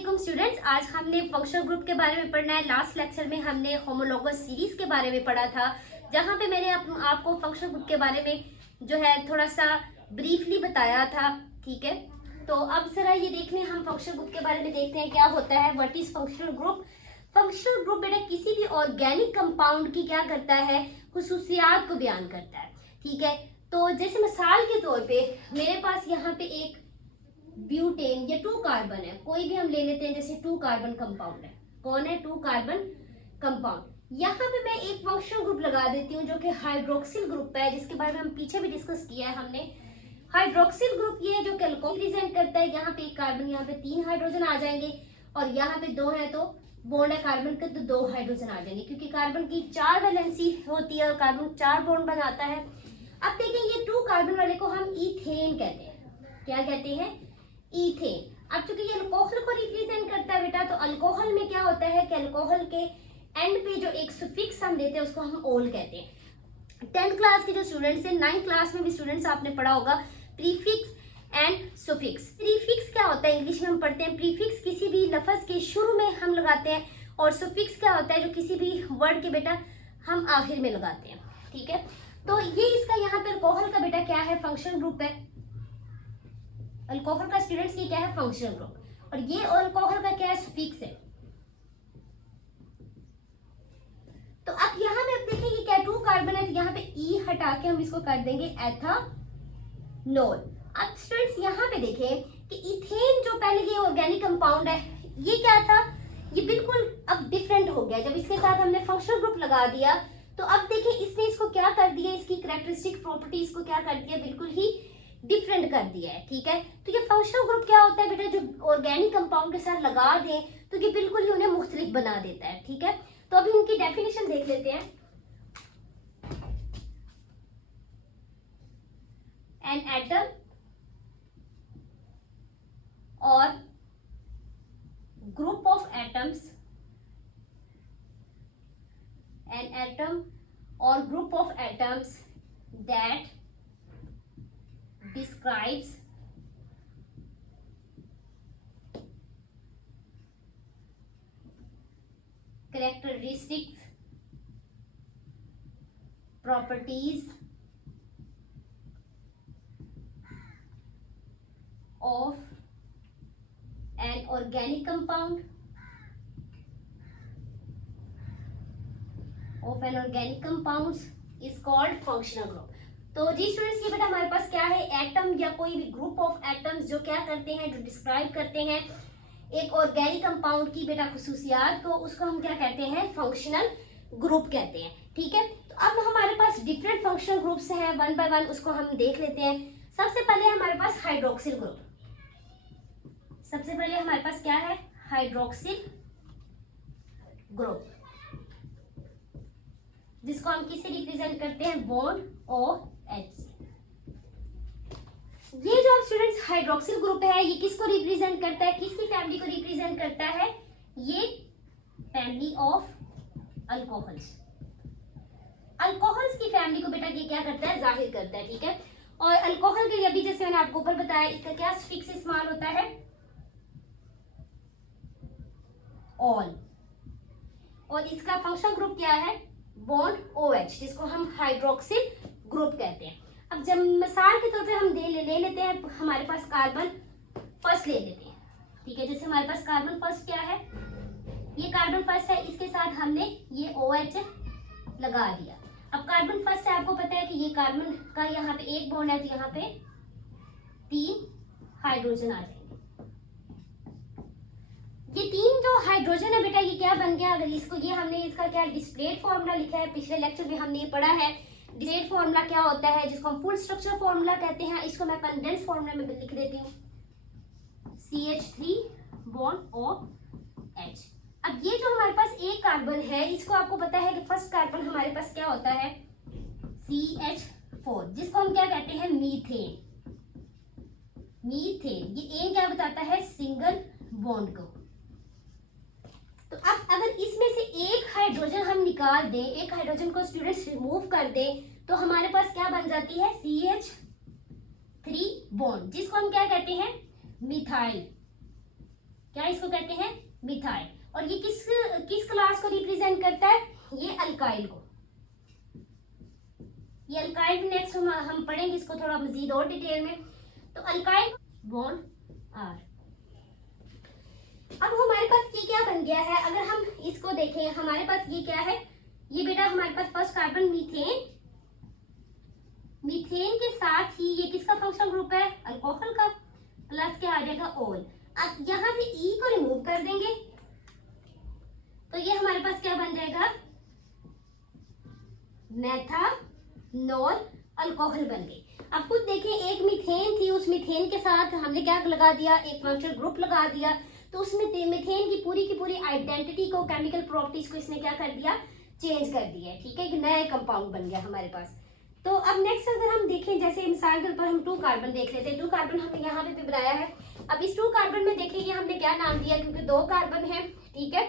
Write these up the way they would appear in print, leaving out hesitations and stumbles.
वालेकुम स्टूडेंट्स, आज हमने फंक्शनल ग्रुप के बारे में पढ़ना है। लास्ट लेक्चर में हमने होमोलॉगस सीरीज के बारे में पढ़ा था, जहां पे मैंने आपको फंक्शनल ग्रुप के बारे में जो है थोड़ा सा ब्रीफली बताया था। ठीक है, तो अब जरा ये देख लें, हम फंक्शनल ग्रुप के बारे में देखते हैं क्या होता है। What is functional group? Functional group बेटा किसी भी ऑर्गेनिक कंपाउंड की क्या करता है, खुसूसियात को बयान करता है। ठीक है, तो जैसे मिसाल के तौर पे मेरे पास यहाँ पे एक ब्यूटेन या 2 कार्बन है, कोई भी हम ले लेते हैं, जैसे 2 कार्बन कंपाउंड है। कौन है? 2 कार्बन कंपाउंड। यहाँ पे मैं एक फंक्शनल ग्रुप लगा देती हूँ जो कि हाइड्रोक्सिल ग्रुप है, जिसके बारे में हम पीछे भी डिस्कस किया है हमने। हाइड्रोक्सिल ग्रुप ये जो अल्कोहल रिप्रेजेंट करता है, यहाँ पे एक कार्बन, यहाँ पे 3 हाइड्रोजन आ जाएंगे, और यहाँ पे 2 है तो बॉन्ड है कार्बन के, तो 2 हाइड्रोजन आ जाएंगे, क्योंकि कार्बन की 4 वैलेंसी होती है और कार्बन 4 बॉन्ड बनाता है। अब देखिए, ये 2 कार्बन वाले को हम इथेन कहते हैं। क्या कहते हैं? इथेन। अब चूंकि ये अल्कोहल को रिप्रेजेंट करता है बेटा, तो अल्कोहल में क्या होता है कि अल्कोहल के एंड पे जो एक सुफिक्स हम देते हैं उसको हम ओल कहते हैं। 10th क्लास के जो स्टूडेंट्स हैं, 9th क्लास में भी स्टूडेंट्स आपने पढ़ा होगा प्रीफिक्स एंड सुफिक्स। प्रीफिक्स क्या होता है? इंग्लिश में हम पढ़ते हैं प्रीफिक्स किसी भी लफ्ज के शुरू में हम लगाते हैं, और सुफिक्स क्या होता है जो किसी भी वर्ड के बेटा हम आखिर में लगाते हैं। ठीक है, तो ये इसका यहाँ पे अल्कोहल का बेटा क्या है? फंक्शनल ग्रुप है। अल्कोहल का स्टूडेंट्स ये क्या है? Functional group. और ये अल्कोहल का क्या है? सुफिक्स है। तो अब यहाँ पे अब देखिए, ये क्या 2 कार्बन है, तो यहाँ पे ई हटा के हम इसको कर देंगे एथानोल। अब स्टूडेंट्स यहाँ पे देखें कि इथेन जो पहले ये ऑर्गेनिक कंपाउंड है, ये क्या था? ये बिल्कुल अब डिफरेंट हो गया जब इसके साथ हमने फंक्शनल ग्रुप लगा दिया। तो अब देखिए, इसने इसको क्या कर दिया, इसकी कैरेक्टरिस्टिक प्रॉपर्टीज को क्या कर दिया, बिल्कुल ही डिफरेंट कर दिया है। ठीक है, तो ये फंक्शनल ग्रुप क्या होता है बेटा? जो ऑर्गेनिक कंपाउंड के साथ लगा दें तो ये बिल्कुल ही उन्हें मुख्तलिफ बना देता है। ठीक है, तो अभी इनकी डेफिनेशन देख लेते हैं। एन एटम और group of atoms, an atom or group of atoms that describes characteristics, properties of an organic compound, of an organic compounds is called functional group। तो जी स्टूडेंट्स, ये बेटा हमारे पास क्या है? एटम या कोई भी ग्रुप ऑफ एटम्स जो क्या करते हैं, जो डिस्क्राइब करते हैं एक ऑर्गेनिक कंपाउंड की बेटा खुसूसियात को, उसको हम क्या कहते हैं? फंक्शनल ग्रुप कहते हैं। ठीक है, तो अब हमारे पास डिफरेंट फंक्शनल ग्रुप्स हैं, वन बाय वन उसको हम देख लेते हैं। सबसे पहले हमारे पास हाइड्रोक्सिल ग्रुप। सबसे पहले हमारे पास क्या है? हाइड्रोक्सिल ग्रुप, जिसको हम किससे रिप्रेजेंट करते हैं? बॉन्ड OH से। ये जो स्टूडेंट्स हाइड्रोक्सिल ग्रुप है, ये किसको रिप्रेजेंट करता है? किसकी फैमिली को रिप्रेजेंट करता है? ये फैमिली ऑफ अल्कोहल्स। अल्कोहल्स की फैमिली को बेटा ये क्या करता है? जाहिर करता है। ठीक है, और अल्कोहल के लिए अभी जैसे मैंने आपको ऊपर बताया, इसका क्या फिक्स इस्तेमाल होता है? ऑल। और इसका फंक्शनल ग्रुप क्या है? बॉन्ड OH, जिसको हम हाइड्रोक्सिल ग्रुप कहते हैं। अब जब मिसाल के तौर पे हम ले लेते हैं, हमारे पास कार्बन फर्स्ट ले लेते हैं। ठीक है, जैसे हमारे पास कार्बन फर्स्ट क्या है? ये कार्बन फर्स्ट है, इसके साथ हमने ये OH लगा दिया। अब कार्बन फर्स्ट है, आपको पता है कि ये कार्बन का यहाँ पे एक बॉन्ड है, तो यहाँ पे 3 हाइड्रोजन आ जाएंगे। ये 3 जो हाइड्रोजन है बेटा, ये क्या बन गया? अगर इसको ये हमने इसका क्या डिस्प्लेड फॉर्मूला लिखा है, पिछले लेक्चर में हमने ये पढ़ा है। डिस्प्लेड फॉर्मूला क्या होता है? जिसको हम फुल स्ट्रक्चर फॉर्मूला कहते हैं। इसको मैं कंडेंस फॉर्मूला में लिख देती हूँ, CH3 बॉन्ड OH। अब ये जो हमारे पास एक कार्बन है, इसको आपको पता है कि फर्स्ट कार्बन हमारे पास क्या होता है? CH4, जिसको हम क्या कहते हैं? मीथेन। मीथेन ये एन क्या बताता है? सिंगल बॉन्ड को। तो अब अगर इसमें से एक हाइड्रोजन हम निकाल दें, एक हाइड्रोजन को स्टूडेंट्स रिमूव कर दें, तो हमारे पास क्या बन जाती है? CH3 बॉन्ड, जिसको हम क्या कहते हैं? मिथाइल। क्या इसको कहते हैं? मिथाइल। और ये किस किस क्लास को रिप्रेजेंट करता है? ये अल्काइल को। ये अल्काइल नेक्स्ट हम पढ़ेंगे इसको थोड़ा मजीद और डिटेल में। तो अल्काइल बॉन्ड आर। अब हमारे पास ये क्या बन गया है? अगर हम इसको देखें, हमारे पास ये क्या है? ये बेटा हमारे पास फर्स्ट कार्बन मीथेन। मीथेन के साथ ही ये किसका फंक्शनल ग्रुप है? अल्कोहल का। प्लस क्या आ जाएगा? ओल। अब यहां से ई को रिमूव कर देंगे तो ये हमारे पास क्या बन जाएगा? मेथानॉल अल्कोहल बन गई। अब खुद देखें, एक मीथेन थी, उस मीथेन के साथ हमने क्या लगा दिया? एक फंक्शनल ग्रुप लगा दिया। तो उसमें मीथेन की पूरी आइडेंटिटी को, केमिकल प्रॉपर्टीज को इसने क्या कर दिया? चेंज कर दिया। ठीक है, एक नया कंपाउंड बन गया हमारे पास। तो अब नेक्स्ट अगर हम देखें, जैसे मिसाल के तौर पर हम 2 कार्बन देख लेते हैं। 2 कार्बन हमने यहाँ पे भी बनाया है। अब इस 2 कार्बन में देखेंगे हमने क्या नाम दिया, क्योंकि 2 कार्बन है। ठीक है,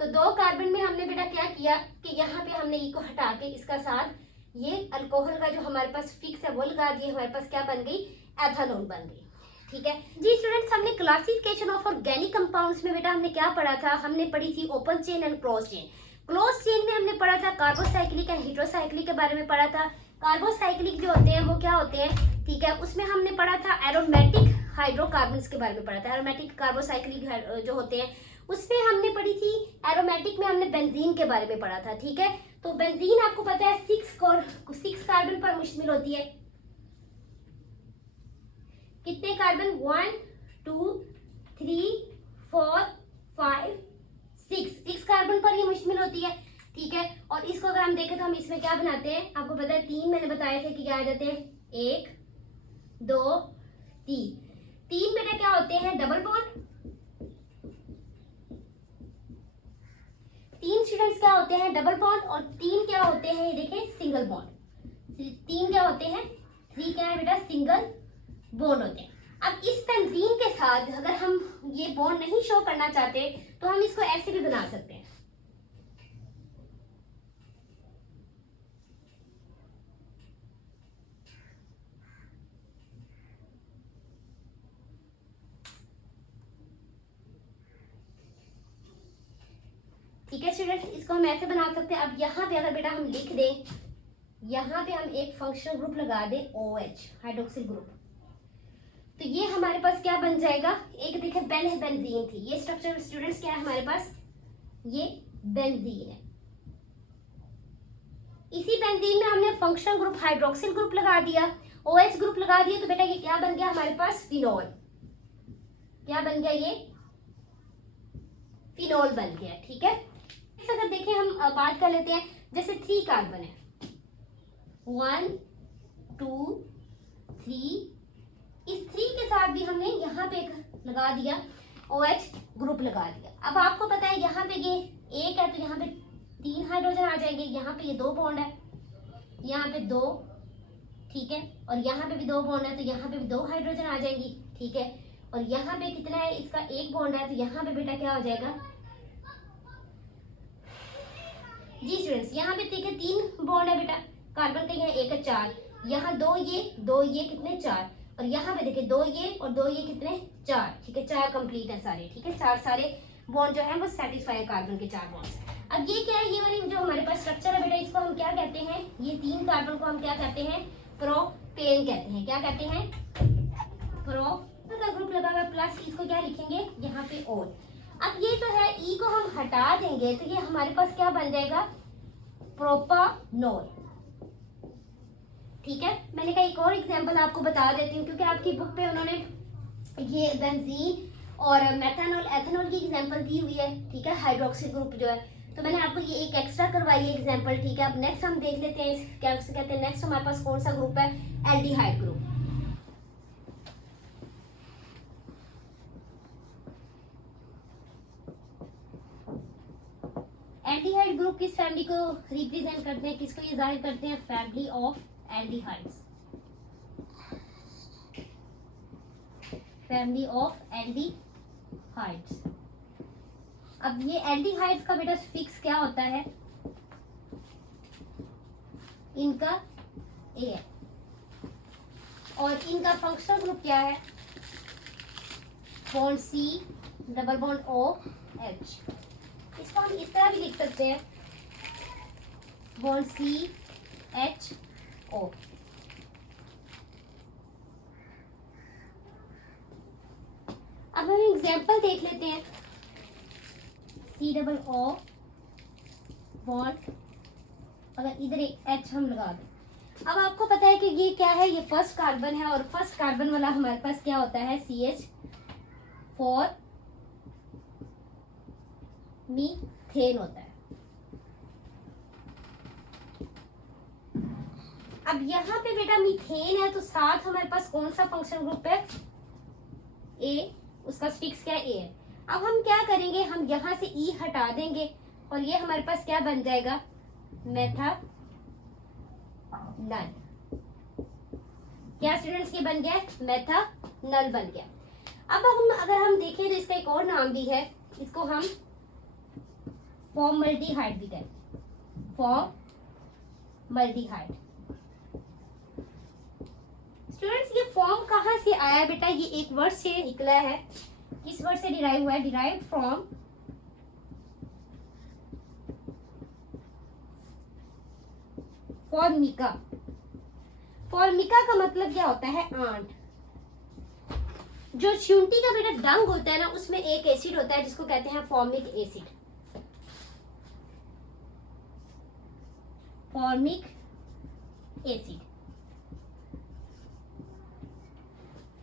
तो 2 कार्बन में हमने बेटा क्या किया कि यहाँ पे हमने ई को हटा के इसका साथ ये अल्कोहल का जो हमारे पास फिक्स है वो लगा दिए। हमारे पास क्या बन गई? एथेनॉल बन गई। ठीक है जी स्टूडेंट्स, हमने क्लासिफिकेशन ऑफ ऑर्गेनिक कंपाउंड्स में बेटा हमने क्या पढ़ा था? हमने पढ़ी थी open chain and close chain. Close chain में हमने पढ़ा था कार्बोसाइक्लिक एंड हेटेरोसाइक्लिक के बारे में पढ़ा था। कार्बोसाइक्लिक जो होते हैं वो क्या होते हैं? ठीक है, उसमें हमने पढ़ा था एरोमेटिक हाइड्रोकार्बन्स के बारे में पढ़ा था। एरोमेटिक कार्बोसाइक्लिक जो होते हैं उसमें हमने पढ़ी थी। एरोमेटिक में हमने बेंजीन के बारे में पढ़ा था। ठीक है, तो बेंजीन आपको पता है 6 कार्बन पर मुश्तमिल होती है। कितने कार्बन? 1 2 3 4 5 6 कार्बन पर ये मुश्तमिल होती है। ठीक है, और इसको अगर हम देखें तो हम इसमें क्या बनाते हैं? आपको पता है 3 मैंने बताए थे कि क्या आ जाते हैं? 1 2 3। 3 बेटा क्या होते हैं? Double bond. 3 स्टूडेंट्स क्या होते हैं? Double bond. और 3 क्या होते हैं? ये देखिए सिंगल बॉन्ड। 3 क्या होते हैं? 3 क्या है बेटा? सिंगल बॉन्ड होते हैं। अब इस बेंजीन के साथ अगर हम ये बॉन्ड नहीं शो करना चाहते तो हम इसको ऐसे भी बना सकते हैं। ठीक है स्टूडेंट्स, इसको हम ऐसे बना सकते हैं। अब यहाँ पे अगर बेटा हम लिख दें, यहाँ पे हम एक फंक्शनल ग्रुप लगा दें OH हाइड्रोक्सिल ग्रुप, तो ये हमारे पास क्या बन जाएगा? एक देखिए बेंजीन थी। ये स्ट्रक्चर स्टूडेंट्स क्या है हमारे पास? ये बेंजीन है। इसी बेंजीन में हमने फंक्शनल ग्रुप हाइड्रोक्सिल ग्रुप लगा दिया, OH ग्रुप लगा दिया, तो बेटा ये क्या बन गया हमारे पास? फिनोल। क्या बन गया? ये फिनोल बन गया। ठीक है, अगर देखें हम बात कर लेते हैं, जैसे 3 कार्बन है, 1 2 3। इस 3 के साथ भी हमने यहाँ पे एक लगा दिया, OH ग्रुप लगा दिया। अब आपको पता है यहाँ पे ये 1 है तो यहाँ पे 3 हाइड्रोजन आ जाएंगे। यहाँ पे ये 2 बॉन्ड है, यहाँ पे 2। ठीक है, और यहाँ पे भी 2 बॉन्ड है तो यहाँ पे भी 2 हाइड्रोजन आ जाएंगी। ठीक है, और यहाँ पे कितना है? इसका 1 बॉन्ड है तो यहाँ पे बेटा क्या हो जाएगा? जी स्टूडेंट्स, यहाँ पे देखिए 3 बॉन्ड है बेटा कार्बन का, यहाँ 1 है 4, यहाँ 2 ये कितने? 4, और यहाँ पे देखिए 2 ये और 2 ये कितने? 4। ठीक है, 4 कंप्लीट है सारे। ठीक है, 4 सारे बॉन्ड जो है वो सेटिस्फाई है कार्बन के 4 बॉन्ड। अब ये क्या है? ये वाली जो हमारे पास स्ट्रक्चर है बेटा, इसको हम क्या कहते हैं? ये 3 कार्बन को हम क्या कहते हैं? प्रोपेन कहते हैं। क्या कहते हैं? प्रोपेन का ग्रुप लगा हुआ प्लस इसको क्या लिखेंगे? यहाँ पे और। अब ये जो है ई को हम हटा देंगे तो ये हमारे पास क्या बन जाएगा? प्रोपानोल। ठीक है, मैंने कहा एक और एग्जांपल आपको बता देती हूँ, क्योंकि आपकी बुक पे उन्होंने ये बेंजीन और मेथानॉल एथेनॉल की एग्जांपल दी हुई है। ठीक है, हाइड्रोक्सिल ग्रुप जो है, तो मैंने आपको ये एक एक्स्ट्रा करवाई है एग्जांपल। ठीक है, अब नेक्स्ट हम देख लेते हैं क्या कहते हैं। नेक्स्ट हमारे पास कौन सा ग्रुप है? Aldehyde group. एल्डिहाइड ग्रुप किस फैमिली को रिप्रेजेंट करते हैं? किसको ये जाहिर करते हैं? Family of aldehydes. Family of aldehydes. अब ये एल्डिहाइड्स का बेटा फिक्स क्या होता है? इनका ए है, और इनका फंक्शनल ग्रुप क्या है? Bond C double bond OH। इसको हम इस तरह भी लिख सकते हैं, बॉन्ड CHO। अब हम एग्जाम्पल देख लेते हैं। COO बॉन्ड, अगर इधर एक H हम लगा दें, अब आपको पता है कि ये क्या है, ये फर्स्ट कार्बन है और फर्स्ट कार्बन वाला हमारे पास क्या होता है, CH4 मीथेन होता है। अब यहाँ पे बेटा मीथेन है तो साथ हमारे पास कौन सा फंक्शन ग्रुप है, A, उसका स्टिक्स क्या है, A है। अब हम क्या करेंगे, हम यहाँ से E हटा देंगे और ये हमारे पास क्या बन जाएगा, मेथानल। क्या स्टूडेंट्स, ये बन गया मेथानल बन गया। अब हम अगर हम देखें तो इसका एक और नाम भी है, इसको हम फॉर्मल्डिहाइड भी कहते हैं, फॉर्मल्डिहाइड। स्टूडेंट्स ये फॉर्म कहाँ से आया बेटा, ये एक वर्ड से निकला है। किस वर्ड से डिराइव हुआ है, डिराइव फ्रॉम फॉर्मिका। फॉर्मिका का मतलब क्या होता है, आंट। जो शुंठी का बेटा डंग होता है ना, उसमें एक एसिड होता है जिसको कहते हैं फॉर्मिक एसिड, फॉर्मिक एसिड।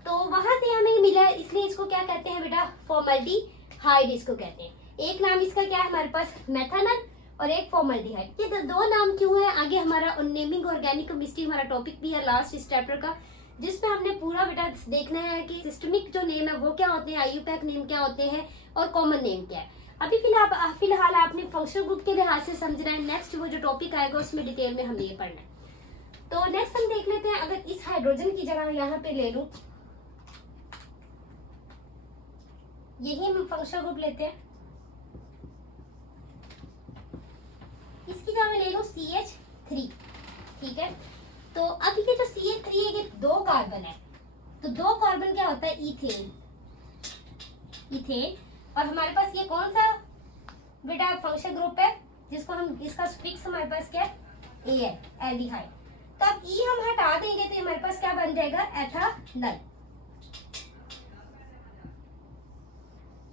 तो वहां से हमें मिला, इसलिए इसको क्या कहते हैं बेटा, फॉर्मल्डिहाइड इसको कहते हैं। एक नाम इसका क्या है हमारे पास, मेथानल, और एक फॉर्मल्डिहाइड। ये दो नाम क्यों है, आगे हमारा नेमिंग ऑर्गेनिक केमिस्ट्री हमारा टॉपिक भी है लास्ट इस चैप्टर का, जिसमें हमने पूरा बेटा देखना है कि सिस्टमिक जो नेम है वो क्या होते हैं, IUPAC नेम क्या होते हैं और कॉमन नेम क्या है। अभी फिलहाल आपने फंक्शनल ग्रुप के लिहाज से समझना है, नेक्स्ट वो जो टॉपिक आएगा उसमें डिटेल में हमने ये पढ़ना है। तो नेक्स्ट हम देख लेते हैं, अगर इस हाइड्रोजन की जगह यहाँ पे ले लूं, यही हम फंक्शनल ग्रुप लेते हैं, इसकी जगह ले लो CH3, ठीक है। तो अब ये जो CH3 है ये 2 कार्बन है, तो 2 कार्बन क्या होता है, इथेन, इथेन। और हमारे पास ये कौन सा बेटा फंक्शन ग्रुप है, जिसको हम, इसका स्ट्रिक्स हमारे पास क्या है, A है, एल्डिहाइड। तो अब E हम हटा देंगे तो हमारे पास क्या बन जाएगा, एथानल।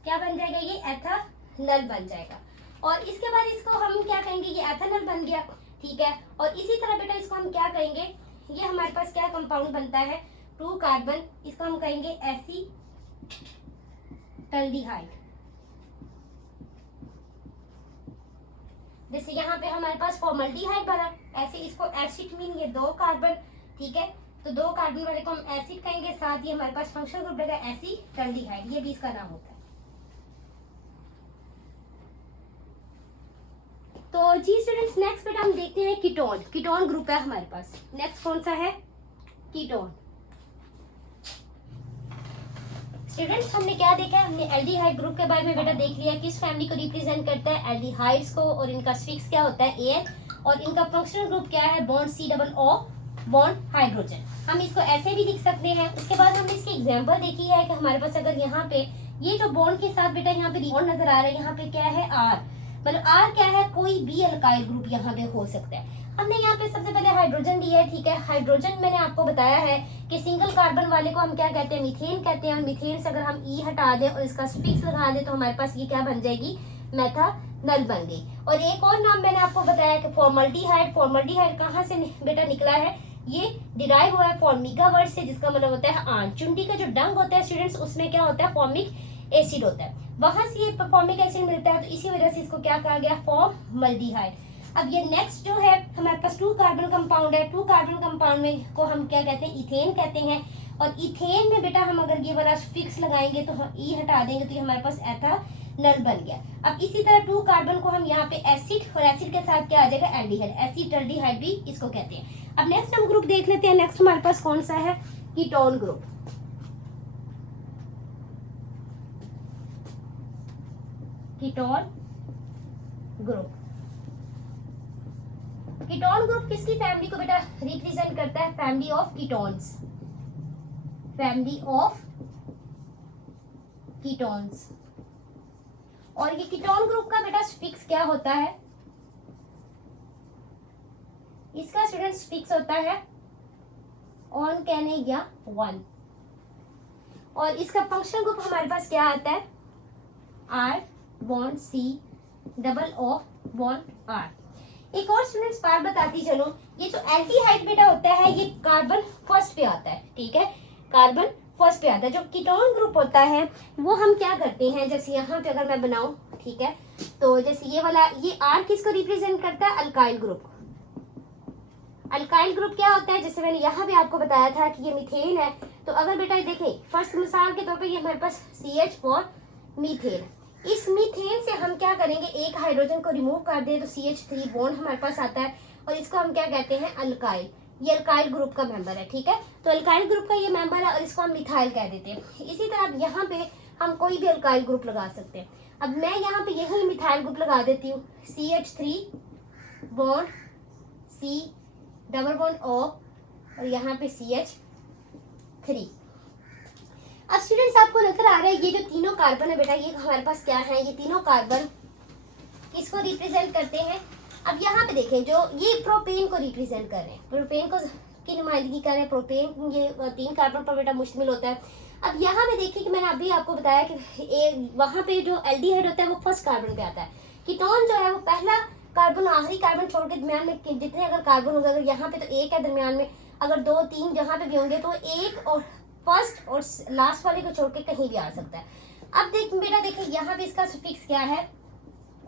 क्या बन जाएगा, ये एथानल बन जाएगा। और इसके बाद इसको हम क्या कहेंगे, ये एथानल बन गया, ठीक है। और इसी तरह बेटा इसको हम क्या कहेंगे, ये हमारे पास क्या कंपाउंड बनता है, 2 कार्बन, इसको हम कहेंगे एसीटल्डिहाइड। जैसे यहाँ पे हमारे पास फॉर्मल्डिहाइड बना, ऐसे इसको एसिड मीन ये 2 कार्बन, ठीक है। तो 2 कार्बन वाले को हम एसिड कहेंगे, साथ ही हमारे पास फंक्शनल ग्रुप रहेगा एसीटल्डिहाइड, ये भी इसका नाम होता है। तो जी स्टूडेंट्स, नेक्स्ट बेटा हम देखते हैं कीटोन। कीटोन ग्रुप है हमारे पास, नेक्स्ट कौन सा है, कीटोन। स्टूडेंट्स हमने क्या देखा है, हमने एल्डिहाइड ग्रुप के बारे में बेटा देख लिया, किस फैमिली को रिप्रेजेंट करता है, एल्डिहाइड्स को, और इनका स्फिक्स क्या होता है, AN, और इनका फंक्शनल ग्रुप क्या है, बॉन्ड COO बॉन्ड हाइड्रोजन। हम इसको ऐसे भी लिख सकते हैं। उसके बाद हमने इसकी एग्जांपल देखी है कि हमारे पास अगर यहाँ पे ये जो बॉन्ड के साथ बेटा यहाँ पे बॉन्ड नजर आ रहा है, यहाँ पे क्या है, R, मतलब R क्या है, कोई भी अल्काइल ग्रुप यहाँ पे हो सकता है। हमने यहाँ पे सबसे पहले हाइड्रोजन लिया है, ठीक है। हाइड्रोजन मैंने आपको बताया है कि सिंगल कार्बन वाले को हम क्या कहते हैं, मीथेन कहते हैं। और मीथेन से अगर हम E हटा दें और इसका स्फिक्स लगा दें तो हमारे पास ये क्या बन जाएगी, मेथानल बन गई। और एक और नाम मैंने आपको बताया कि फॉर्मल्डिहाइड। फॉर्मल्डिहाइड कहाँ से बेटा निकला है, ये डिराइव हुआ है फॉर्मिका वर्ड से, जिसका मतलब होता है आंट। चुंडी का जो डंग होता है स्टूडेंट्स, उसमें क्या होता है, फॉर्मिक एसिड होता है, वहां से ये फॉर्मिक एसिड मिलता है, तो इसी वजह से इसको क्या कहा गया, फॉर्मल्डिहाइड। अब ये नेक्स्ट जो है हमारे पास 2 कार्बन कंपाउंड है। 2 कार्बन कंपाउंड में को हम क्या कहते हैं, इथेन कहते हैं। और इथेन में बेटा हम अगर ये वाला फिक्स लगाएंगे तो हम E हटा देंगे तो ये हमारे पास एथानल बन गया। अब इसी तरह 2 कार्बन को हम यहाँ पे एसिड, और एसिड के साथ क्या आ जाएगा, एल्डिहाइड, एसिटल्डिहाइड भी इसको कहते हैं। अब नेक्स्ट हम ग्रुप देख लेते हैं। नेक्स्ट हमारे पास कौन सा है, ketone group. Ketone group, ketone group किसकी फैमिली को बेटा रिप्रेजेंट करता है, family of ketones, family of ketones. और ये कीटोन ग्रुप का बेटा सफिक्स क्या होता है, इसका स्टूडेंट सफिक्स होता है ऑन कहने या वन। और इसका फंक्शनल ग्रुप हमारे पास क्या आता है, R bond C double O bond R. एक और स्टूडेंट्स बात बताती चलो, ये जो एल्डिहाइड बेटा होता है ये कार्बन फर्स्ट पे आता है, ठीक है, कार्बन फर्स्ट पे आता है। जो कीटोन ग्रुप होता है वो हम क्या करते हैं, जैसे यहाँ पे अगर मैं बनाऊं, ठीक है, तो जैसे ये वाला, ये आर किसको रिप्रेजेंट करता है, अल्काइल ग्रुप। अल्काइल ग्रुप क्या होता है, जैसे मैंने यहाँ पे आपको बताया था कि ये मीथेन है, तो अगर बेटा देखें फर्स्ट मिसाल के तौर पे ये हमारे पास CH फॉर मीथेन। इस मीथेन से हम क्या करेंगे, एक हाइड्रोजन को रिमूव कर दें तो CH3 बॉन्ड हमारे पास आता है और इसको हम क्या कहते हैं, अल्काइल। ये अल्काइल ग्रुप का मेंबर है, ठीक है, तो अल्काइल ग्रुप का ये मेंबर है और इसको हम मिथाइल कह देते हैं। इसी तरह यहाँ पे हम कोई भी अल्काइल ग्रुप लगा सकते हैं। अब मैं यहाँ पे यही मिथाइल ग्रुप लगा देती हूँ, CH3 bond C double bond O और यहाँ पे CH3। अब स्टूडेंट्स आपको नजर आ रहा है ये जो तीनों कार्बन है बेटा, ये हमारे पास क्या है, ये तीनों कार्बन किसको रिप्रेजेंट करते हैं। अब यहाँ पे देखें, जो ये प्रोपेन को रिप्रेजेंट कर रहे हैं, प्रोपेन को की नुमाइंदगी कर रहे हैं। प्रोपेन ये 3 कार्बन पर बेटा मुश्तमिल होता है। अब यहाँ पे देखिए कि मैंने अभी आपको बताया कि वहाँ पे जो एल्डिहाइड होता है वो फर्स्ट कार्बन पे आता है। कीटोन जो है वो पहला कार्बन, आखिरी कार्बन छोड़ के दरमियान में जितने अगर कार्बन होगा, अगर यहाँ पे तो एक है, दरमियान में अगर 2 3 जहाँ पे भी होंगे तो एक और फर्स्ट और लास्ट वाले को छोड़ के कहीं भी आ सकता है। अब देख बेटा देखिए यहाँ पे इसका सफिक्स क्या है,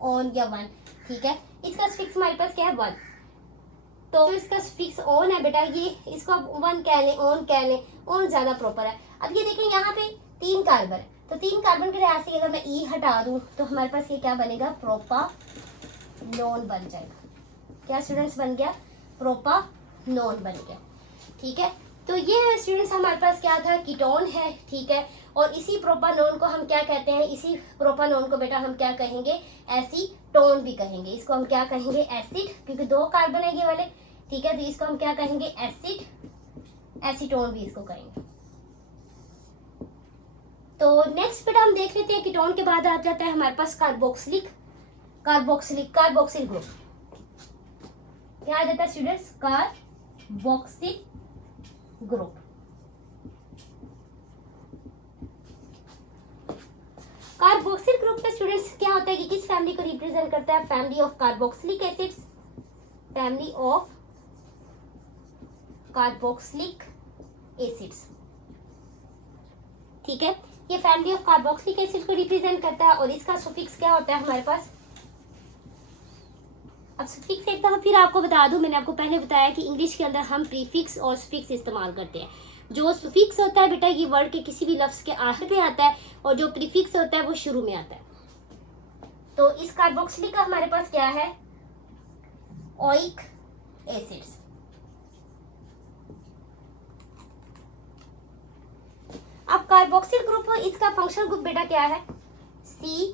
ऑन या वन, ठीक है, इसका सफिक्स हमारे पास क्या है, वन। तो इसका सफिक्स ऑन है बेटा, ये इसको आप वन कह लें, ऑन कह लें, ऑन ज्यादा प्रॉपर है। अब ये देखें यहाँ पे 3 कार्बन है, तो 3 कार्बन के लिहाज से अगर मैं ई हटा दूं तो हमारे पास ये क्या बनेगा, प्रोपानोन बन जाएगा। क्या स्टूडेंट्स बन गया, प्रोपानोन बन गया, ठीक है। तो ये स्टूडेंट्स हमारे पास क्या था, कीटोन है, ठीक है, और इसी प्रोपानोन को हम क्या कहते हैं, इसी प्रोपानोन को बेटा हम क्या कहेंगे, एसीटोन भी कहेंगे। इसको हम क्या कहेंगे, एसिड, क्योंकि 2 कार्बन है ये वाले, ठीक है, तो इसको हम क्या कहेंगे, एसिड, एसीटोन भी इसको कहेंगे। तो नेक्स्ट बेटा हम देख लेते हैं, कीटोन के बाद आ जाता है हमारे पास कार्बोक्सिलिक ग्रुप। क्या आ जाता है students, carboxyl group. Carboxyl group में स्टूडेंट्स क्या होता है कि किस फैमिली को रिप्रेजेंट करता है, family of carboxylic acids, family of carboxylic acids, ठीक है, ये फैमिली ऑफ कार्बोक्सिलिक एसिड को रिप्रेजेंट करता है। और इसका सफिक्स क्या होता है हमारे पास, अब सफिक्स एक दफा फिर आपको बता दूं, मैंने आपको पहले बताया कि इंग्लिश के अंदर हम प्रीफिक्स और सफिक्स इस्तेमाल करते हैं। जो सफिक्स होता है बेटा ये वर्ड के किसी भी लफ्ज के आखिर पे आता है और जो प्रीफिक्स होता है वो शुरू में आता है। तो इस कार्बोक्सिलिक का हमारे पास क्या है, ओइक एसिड्स। अब कार्बोक्सिल ग्रुप, इसका फंक्शनल ग्रुप बेटा क्या है, C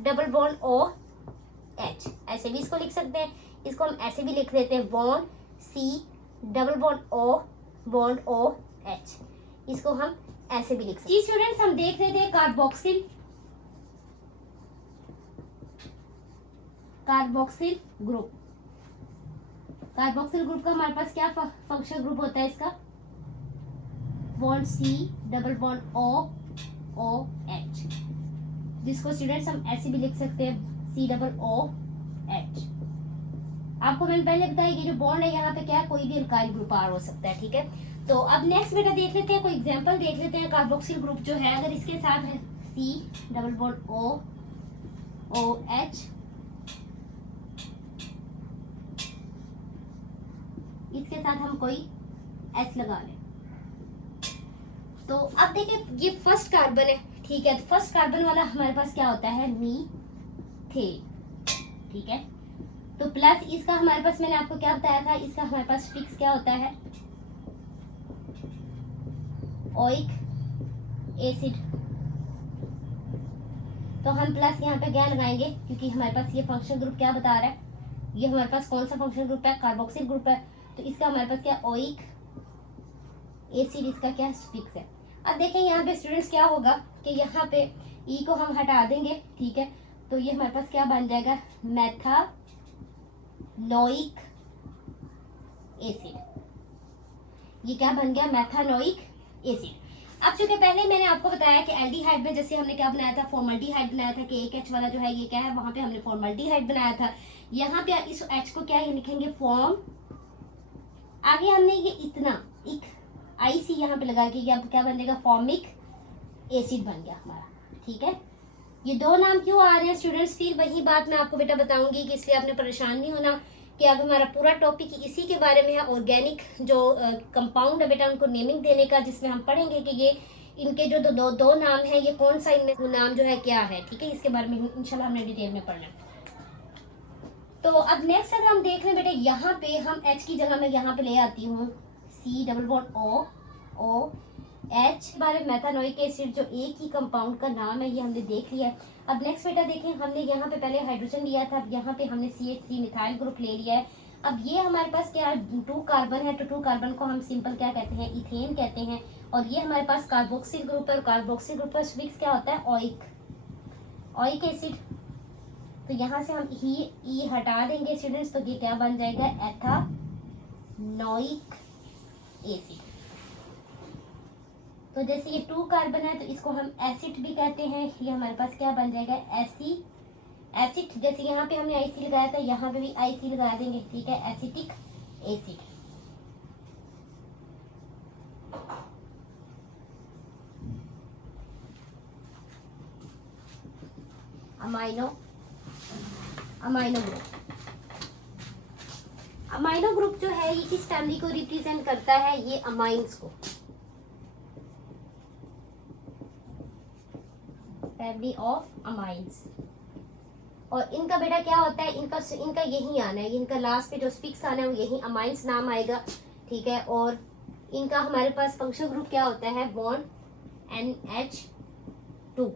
डबल बॉन्ड OH, ऐसे भी इसको लिख सकते हैं, इसको हम ऐसे भी लिख देते हैं, bond C double bond O bond OH, इसको हम ऐसे भी लिख सकते हैं। जी स्टूडेंट्स, हम देख रहे थे कार्बोक्सिल ग्रुप। कार्बोक्सिल ग्रुप का हमारे पास क्या फंक्शनल ग्रुप होता है, इसका bond C double bond OH, जिसको स्टूडेंट्स हम ऐसे भी लिख सकते हैं, C डबल OH। आपको मैंने पहले बताया ये जो बॉन्ड है यहाँ पे क्या है, कोई भी अल्काइल ग्रुप आर हो सकता है, ठीक है। तो अब नेक्स्ट बेटा देख लेते हैं, कोई एग्जांपल देख लेते हैं। कार्बोक्सिल ग्रुप जो है अगर इसके साथ है C डबल बॉन्ड OH, इसके साथ हम कोई S लगा लें, तो अब देखिए ये फर्स्ट कार्बन है, ठीक है, तो फर्स्ट कार्बन वाला हमारे पास क्या होता है, मीथेन, ठीक है। तो प्लस इसका हमारे पास, मैंने आपको क्या बताया था, इसका हमारे पास फिक्स क्या होता है, ओइक एसिड। तो हम प्लस यहाँ पे क्या लगाएंगे, क्योंकि हमारे पास ये फंक्शनल ग्रुप क्या बता रहा है, ये हमारे पास कौन सा फंक्शनल ग्रुप है, कार्बोक्सिल ग्रुप है, तो इसका हमारे पास क्या, ओइक एसिड, इसका क्या फिक्स है। अब देखें यहाँ पे स्टूडेंट्स क्या होगा कि यहाँ पे ई को हम हटा देंगे, ठीक है, तो ये हमारे पास क्या बन जाएगा, मेथानोइक एसिड। ये क्या बन गया, मेथानोइक एसिड। अब चूंकि पहले मैंने आपको बताया कि एल्डिहाइड में जैसे हमने क्या बनाया था, फॉर्मल्डिहाइड बनाया था कि एक एच वाला जो है ये क्या है, वहां पे हमने फॉर्मल्डिहाइड बनाया था। यहाँ पे इस एच को क्या लिखेंगे, फॉर्म। आगे हमने ये इतना एक आई सी यहाँ पे लगा के अब क्या बन जाएगा, फॉर्मिक एसिड बन गया हमारा। ठीक है, ये दो नाम क्यों आ रहे हैं स्टूडेंट्स, फिर वही बात मैं आपको बेटा बताऊंगी कि इसलिए आपने परेशान नहीं होना कि अब हमारा पूरा टॉपिक इसी के बारे में है, ऑर्गेनिक जो कंपाउंड है बेटा उनको नेमिंग देने का, जिसमें हम पढ़ेंगे कि ये इनके जो दो नाम है ये कौन सा इनमें नाम जो है क्या है। ठीक है, इसके बारे में इंशाल्लाह हमने डिटेल में पढ़ना है। तो अब नेक्स्ट अगर हम देख रहे हैं बेटा, यहाँ पे हम एच की जगह मैं यहाँ पे ले आती हूँ C double bond O O H बारे मेथानोइक एसिड जो एक ही कंपाउंड का नाम है, ये हमने देख लिया है। अब नेक्स्ट बेटा देखें, हमने यहाँ पे पहले हाइड्रोजन लिया था, अब यहाँ पे हमने CH3 मिथाइल ग्रुप ले लिया है। अब ये हमारे पास क्या है, 2 कार्बन है, तो 2 कार्बन को हम सिंपल क्या कहते हैं, इथेन कहते हैं। और ये हमारे पास कार्बोक्सिल ग्रुप है, और कार्बोक्सिल ग्रुप का सुफिक्स क्या होता है, ओइक एसिड। तो यहाँ से हम ई हटा देंगे स्टूडेंट्स, तो ये क्या बन जाएगा, एथानोइक एसिड। तो जैसे ये 2 कार्बन है तो इसको हम एसिड भी कहते हैं, ये हमारे पास क्या बन जाएगा, एसिड। जैसे यहाँ पे हमने आईसी लगाया था, यहाँ पे भी आईसी लगा देंगे। ठीक है, एसिटिक एसिड। अमाइनो ग्रुप जो है ये किस फैमिली को रिप्रेजेंट करता है, ये अमाइंस को, फैमिली ऑफ अमाइंस। और इनका बेटा क्या होता है, इनका यही आना है, इनका लास्ट पे जो स्पिक्स आना है वो यही अमाइंस नाम आएगा। ठीक है, और इनका हमारे पास फंक्शनल ग्रुप क्या होता है, बॉन्ड NH2।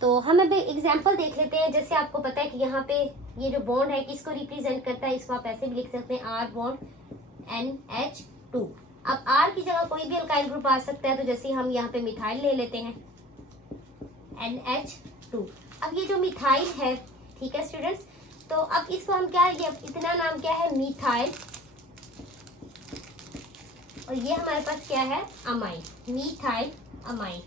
तो हम अभी एग्जांपल देख लेते हैं। जैसे आपको पता है कि यहाँ पे ये जो बॉन्ड है किसको रिप्रेजेंट करता है, इसको आप ऐसे भी लिख सकते हैं, R बॉन्ड NH2। अब R की जगह कोई भी अल्काइल ग्रुप आ सकता है, तो जैसे हम यहाँ पे मिथाइल ले लेते हैं, NH2। अब ये जो मिथाइल है, ठीक है स्टूडेंट्स, तो अब इसको हम क्या, ये इतना नाम क्या है, मिथाइल, और ये हमारे पास क्या है, अमाइन, मिथाइल अमाइन।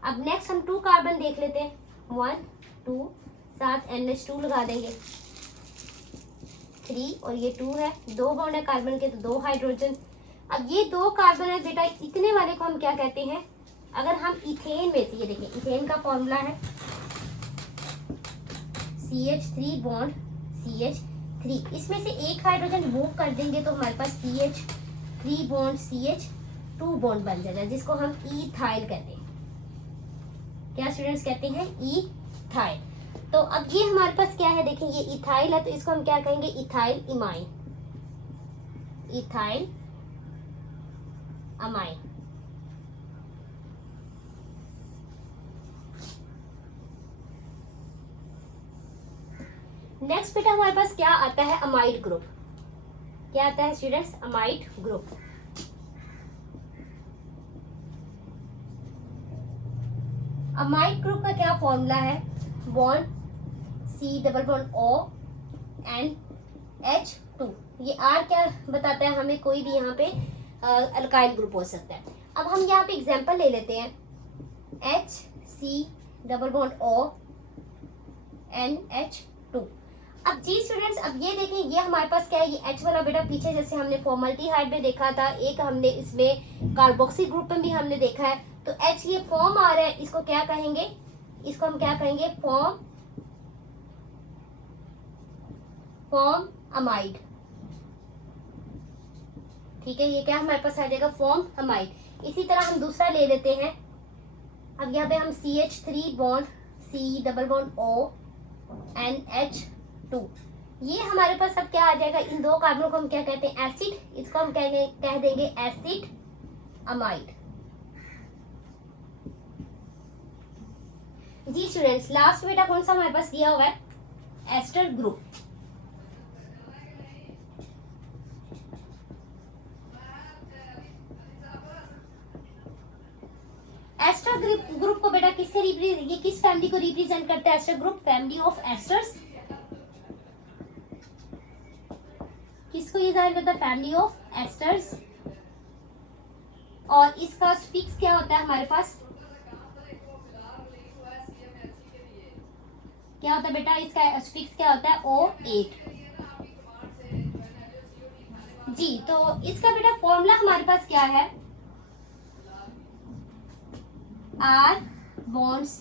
अब नेक्स्ट हम 2 कार्बन देख लेते हैं, 1 2 साथ NH2 लगा देंगे, 3 और ये 2 है, 2 बॉन्ड है कार्बन के, तो 2 हाइड्रोजन। अब ये 2 कार्बन है बेटा, इतने वाले को हम क्या कहते हैं, अगर हम इथेन में से, ये देखिए इथेन का फॉर्मूला है CH3 बॉन्ड CH3, इसमें से एक हाइड्रोजन रिमूव कर देंगे तो हमारे पास CH3 बॉन्ड CH2 बॉन्ड बन जाएगा, जिसको हम इथाइल कहते हैं। क्या स्टूडेंट्स कहते हैं, इथाइल। तो अब ये हमारे पास क्या है, देखिए ये इथाइल है, तो इसको हम क्या कहेंगे, ethyl imine, ethyl amine. Next बेटा हमारे पास क्या आता है, अमाइड ग्रुप। क्या आता है students, amide group. Amide group का क्या फॉर्मूला है, bond C double bond O NH2। ये R क्या बताता है हमें, कोई भी यहाँ पे अल्काइल ग्रुप हो सकता है। अब हम यहाँ पे एग्जांपल ले लेते हैं, HC double bond O NH2। अब जी स्टूडेंट्स, अब ये देखें, ये हमारे पास क्या है, ये H वाला बेटा पीछे जैसे हमने फॉर्मल्डिहाइड में देखा था, एक हमने इसमें कार्बोक्सिल ग्रुप में भी हमने देखा है। तो H ये फॉर्म आ रहा है, इसको क्या कहेंगे, इसको हम क्या कहेंगे, फॉर्म अमाइड। ठीक है, ये क्या हमारे पास आ जाएगा, फॉर्म अमाइड। इसी तरह हम दूसरा ले लेते हैं। अब यहाँ पे हम CH3 bond C double bond O NH2, ये हमारे पास अब क्या आ जाएगा, इन 2 कार्बन को हम क्या कहते हैं, एसिड। इसको हम कह देंगे एसिड अमाइड। जी स्टूडेंट्स, लास्ट बेटा कौन सा हमारे पास दिया हुआ है, एस्टर ग्रुप। एस्टर ग्रुप को बेटा किससे किसको रिप्रेजेंट करता है ester group? Family of esters. किसको ये जाहिर करता है? Family of esters. और इसका फिक्स क्या होता है हमारे पास? क्या होता है बेटा इसका फिक्स क्या होता है? O8 जी। तो इसका बेटा फॉर्मूला हमारे पास क्या है? R bond C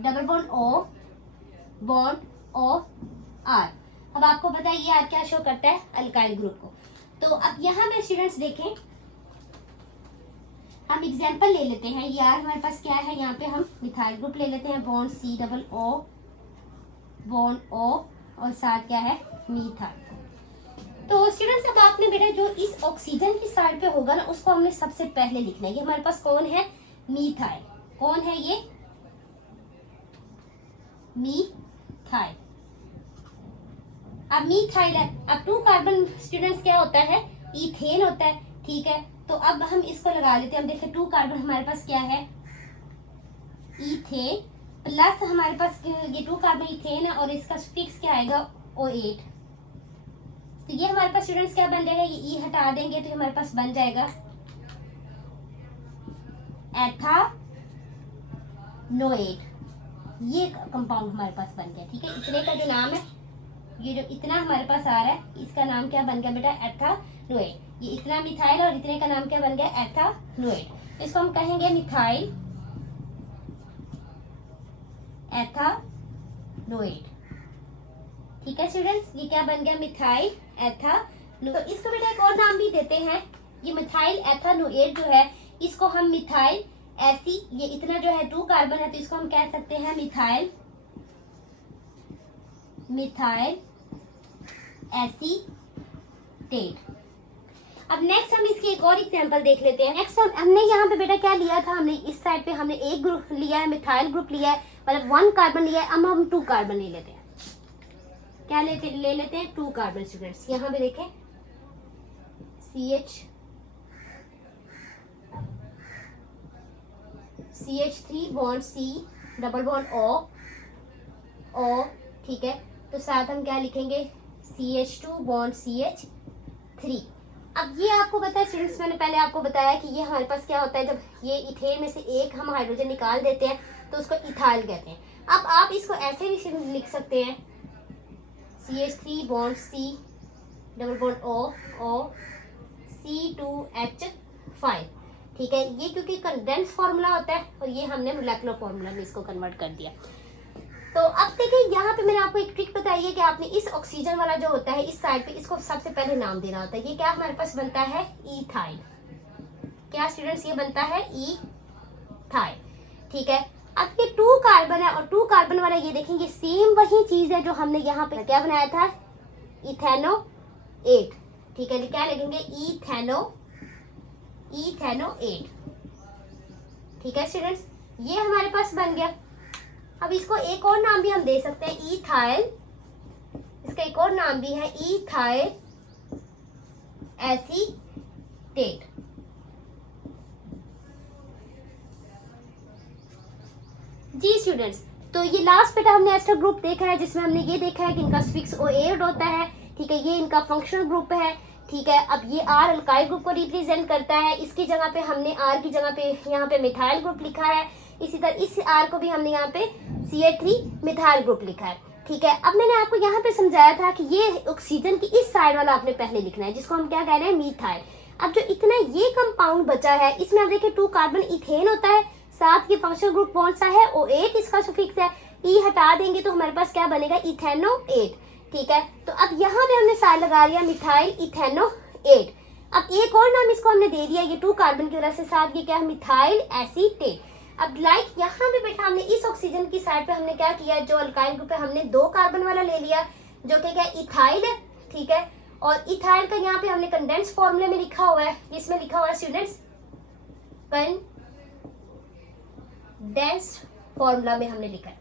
double bond O bond O R। अब आपको पता है ये R क्या शो करता है? अल्काइल ग्रुप को। तो अब यहाँ पे स्टूडेंट्स देखें, हम एग्जांपल ले लेते हैं। ये R हमारे पास क्या है? यहाँ पे हम मिथाइल ग्रुप ले लेते हैं, bond C double O bond O और साथ क्या है? मीथाइल। तो स्टूडेंट्स अब आपने बेटा जो इस ऑक्सीजन की साइड पे होगा ना उसको हमने सबसे पहले लिखना है। ये हमारे पास कौन है? मीथाइल। कौन है ये? मीथाइल। अब मीथाइल है। अब 2 कार्बन स्टूडेंट्स क्या होता है? इथेन होता है। ठीक है, तो अब हम इसको लगा लेते हैं। हम देखते हैं 2 कार्बन हमारे पास क्या है? इथेन प्लस हमारे पास ये 2 कार्बन इथेन है और इसका फिक्स क्या आएगा? O8। तो ये हमारे पास स्टूडेंट्स क्या बन जाएगा? ये ई हटा देंगे तो हमारे पास बन जाएगा एथानोएट। ये कंपाउंड हमारे पास बन गया। ठीक है, इतने का जो नाम है, ये जो इतना हमारे पास आ रहा है इसका नाम क्या बन गया बेटा? एथानोएट। ये इतना मिथाइल और इतने का नाम क्या बन गया? एथानोएट। इसको हम कहेंगे मिथाइल एथानोएट। ठीक है स्टूडेंट्स, ये क्या बन गया? मिथाइल एथानोएट। तो इसको बेटा एक और नाम भी देते हैं। ये मिथाइल एथानोएट जो है इसको हम मिथाइल ऐसी, ये इतना जो है 2 कार्बन है तो इसको हम कह सकते हैं मिथाइल एसीटेट। अब नेक्स्ट हम इसकी एक और एग्जांपल देख लेते हैं। नेक्स्ट हमने यहाँ पे बेटा क्या लिया था? हमने इस साइड पे हमने एक ग्रुप लिया है, मिथाइल ग्रुप लिया है, मतलब 1 कार्बन लिया है। अब हम 2 कार्बन ले लेते हैं। क्या ले लेते हैं? 2 कार्बन स्टूडेंट्स। यहाँ पे देखें CH3 bond C double bond O। ठीक है, तो साथ हम क्या लिखेंगे? CH2 bond CH3। अब ये आपको पता है स्टूडेंट्स, मैंने पहले आपको बताया कि ये हमारे पास क्या होता है, जब ये इथेन में से एक हम हाइड्रोजन निकाल देते हैं तो उसको इथाइल कहते हैं। अब आप इसको ऐसे भी लिख सकते हैं CH3 bond C double bond O C2H5। ठीक है, ये क्योंकि कंडेंस फॉर्मूला होता है और ये हमने मोलेकुलर फॉर्मूला में इसको कन्वर्ट कर दिया। तो अब देखिए यहाँ पे मैंने आपको एक ट्रिक बताई है कि आपने इस ऑक्सीजन वाला जो होता है इस साइड पे इसको सबसे पहले नाम देना होता है। ये क्या हमारे पास बनता है? इथाइल। क्या स्टूडेंट्स? ये बनता है इथाइल। ठीक है, अब ये 2 कार्बन है और 2 कार्बन वाला ये देखेंगे सेम वही चीज है जो हमने यहाँ पे क्या बनाया था? इथेनोएट। ठीक है, क्या लिखेंगे? इथेनोएट। ठीक है स्टूडेंट्स, ये हमारे पास बन गया। अब इसको एक और नाम भी हम दे सकते हैं, इथाइल। इसका एक और नाम भी है इथाइल एसीटेट। जी स्टूडेंट्स, तो ये लास्ट बेटा हमने एस्टर ग्रुप देखा है जिसमें हमने ये देखा है कि इनका फिक्स O8 होता है। ठीक है, ये इनका फंक्शनल ग्रुप है। ठीक है, अब ये R अल्काइल ग्रुप को रिप्रेजेंट करता है। इसकी जगह पे हमने R की जगह पे यहाँ पे मिथाइल ग्रुप लिखा है। इसी तरह इस R को भी हमने यहाँ पे CH3 मिथाइल ग्रुप लिखा है। ठीक है, अब मैंने आपको यहाँ पे समझाया था कि ये ऑक्सीजन की इस साइड वाला आपने पहले लिखना है जिसको हम क्या कह रहे हैं? मीथाइल। अब जो इतना ये कंपाउंड बचा है इसमें आप देखिए 2 कार्बन इथेन होता है, साथ ये फंक्शनल ग्रुप कौन सा है? O8 इसका सुफिक्स है। ई हटा देंगे तो हमारे पास क्या बनेगा? इथेनोएट। ठीक है, तो अब यहाँ पे हमने साइड लगा लिया मिथाइल इथेनोएट। अब एक और नाम इसको हमने दे दिया, ये 2 कार्बन की वजह से साथ ये क्या है? Methyl acetate. अब लाइक यहाँ पे बेटा हमने इस ऑक्सीजन की साइड पे हमने क्या किया? जो अल्काइल ग्रुप है हमने 2 कार्बन वाला ले लिया जो कि क्या? इथाइल है। ठीक है, और इथाइल का यहाँ पे हमने कंडेंस फॉर्मूले में लिखा हुआ है। इसमें लिखा हुआ है स्टूडेंट्स कंडेंस्ड फॉर्मूला में हमने लिखा है,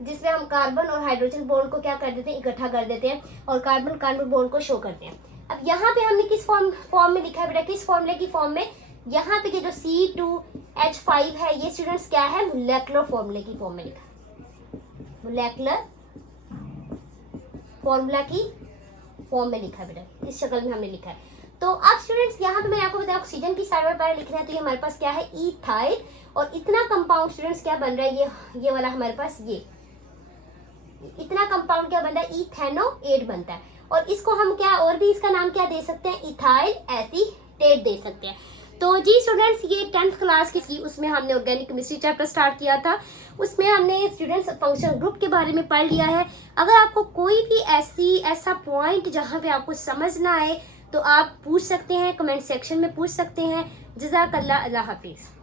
जिसमें हम कार्बन और हाइड्रोजन बॉन्ड को क्या कर देते हैं? इकट्ठा कर देते हैं और कार्बन कार्बन बॉन्ड को शो करते हैं। अब यहाँ पे हमने किस फॉर्म में लिखा है बेटा? किस फॉर्मूले की फॉर्म में? यहाँ पे जो H5 है, ये स्टूडेंट्स क्या है, मोलेकुलर फॉर्मूले की फॉर्म में लिखा है, मोलेकुलर फॉर्मूला की फॉर्म में लिखा है बेटा, इस शक्ल में हमने लिखा है। तो अब स्टूडेंट्स यहाँ पे मैंने आपको बताया ऑक्सीजन की साइड में लिख रहे हैं, तो ये हमारे पास क्या है, इथाइल, और इतना कंपाउंड स्टूडेंट्स क्या बन रहा है, ये वाला हमारे पास ये इतना कंपाउंड क्या बनता है, इथेनोएट बनता है। और इसको हम क्या और भी इसका नाम क्या दे सकते हैं, इथाइल एसीटेट दे सकते हैं। तो जी स्टूडेंट्स, ये 10th क्लास की थी, उसमें हमने ऑर्गेनिक केमिस्ट्री चैप्टर स्टार्ट किया था, उसमें हमने स्टूडेंट्स फंक्शन ग्रुप के बारे में पढ़ लिया है। अगर आपको कोई भी ऐसा पॉइंट जहाँ पे आपको समझ ना आए तो आप पूछ सकते हैं, कमेंट सेक्शन में पूछ सकते हैं। जज़ाकल्लाह, अल्लाह हाफिज़।